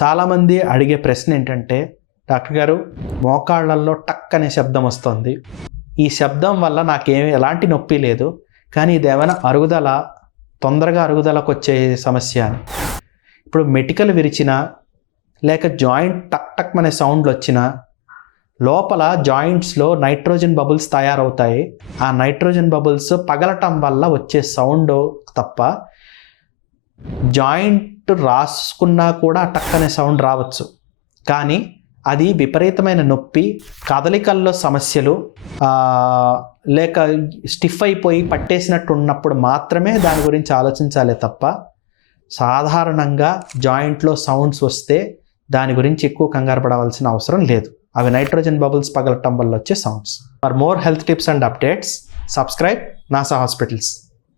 చాలామంది అడిగే ప్రశ్న ఏంటంటే, డాక్టర్ గారు మోకాళ్ళల్లో టక్ అనే శబ్దం వస్తుంది. ఈ శబ్దం వల్ల నాకేమి ఎలాంటి నొప్పి లేదు, కానీ ఇదేమైనా తొందరగా అరుగుదలకు వచ్చే సమస్య అని. ఇప్పుడు మెటికలు విరిచినా లేక జాయింట్ టక్ టక్ అనే సౌండ్లు వచ్చినా లోపల జాయింట్స్లో నైట్రోజన్ బబుల్స్ తయారవుతాయి. ఆ నైట్రోజన్ బబుల్స్ పగలటం వల్ల వచ్చే సౌండ్ తప్ప జాయింట్ రాసుకున్నా కూడా టక్ అనే సౌండ్ రావచ్చు. కానీ అది విపరీతమైన నొప్పి, కదలికల్లో సమస్యలు, లేక స్టిఫ్ అయిపోయి పట్టేసినట్టు ఉన్నప్పుడు మాత్రమే దాని గురించి ఆలోచించాలి తప్ప సాధారణంగా జాయింట్లో సౌండ్స్ వస్తే దాని గురించి ఎక్కువ కంగారు పడవలసిన అవసరం లేదు. అవి నైట్రోజన్ బబుల్స్ పగలటం వల్ల వచ్చే sounds. For more health tips and updates, subscribe NASA hospitals.